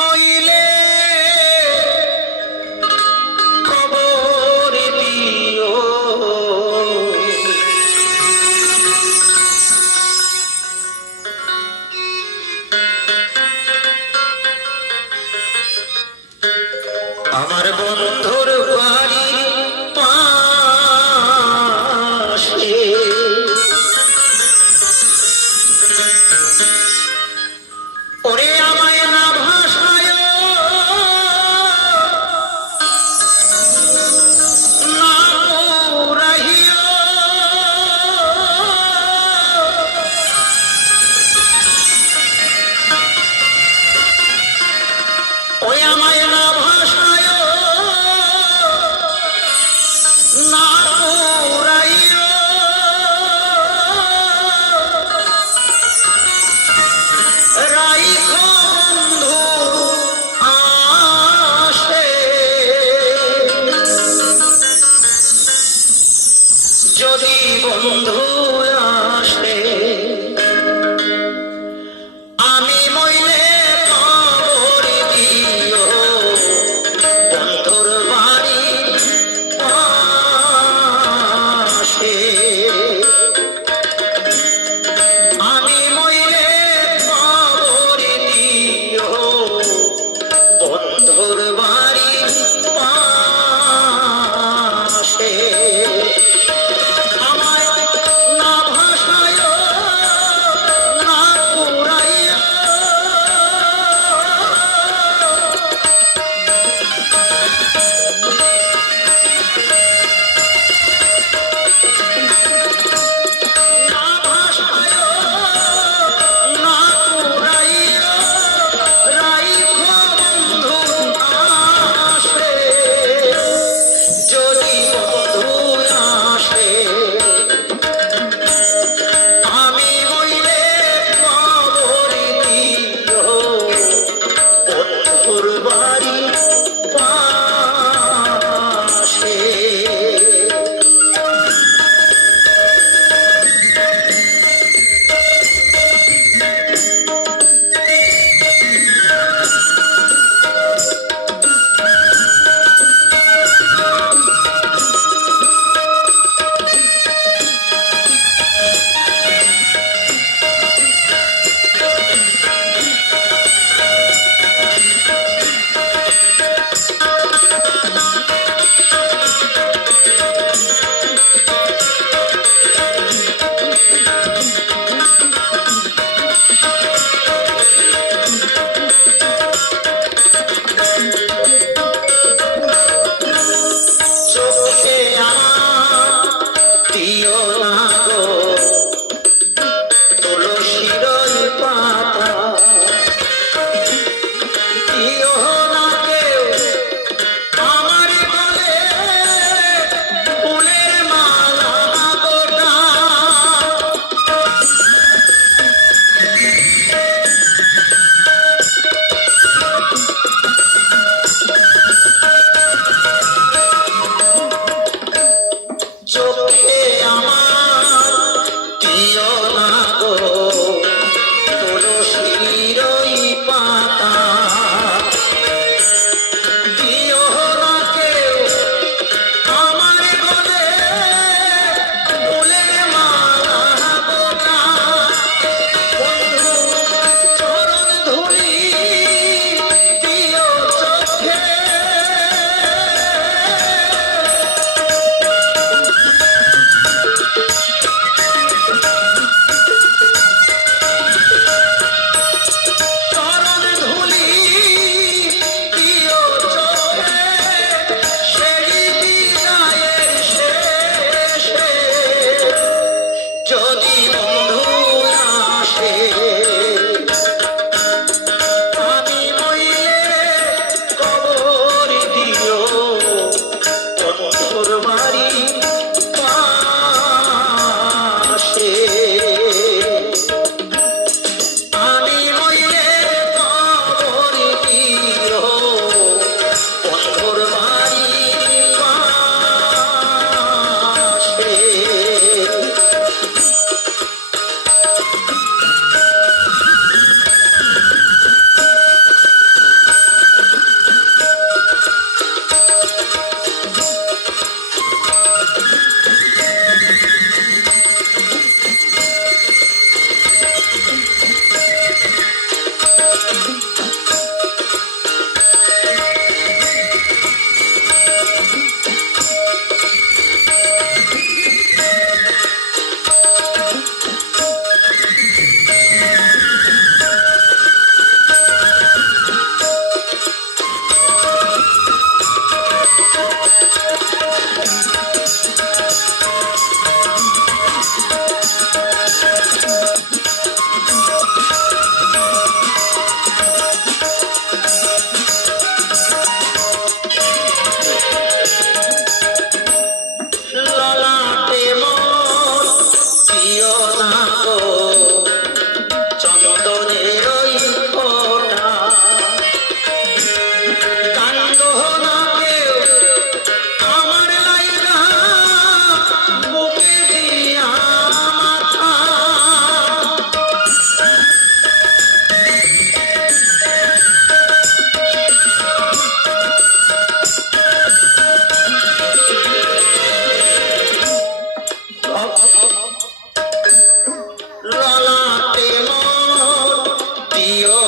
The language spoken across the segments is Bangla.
মইলে you.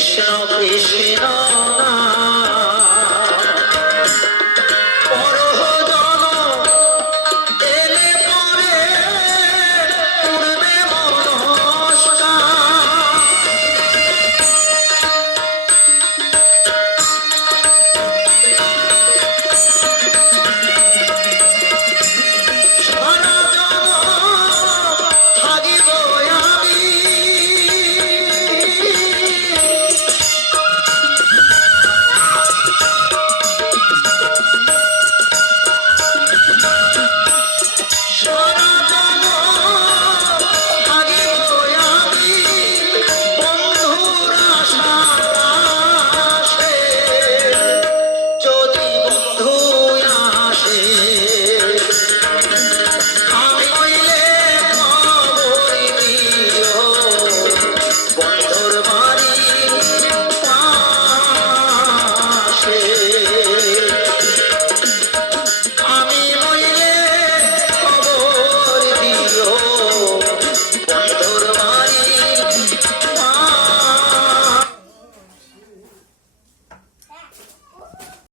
Krishna Krishna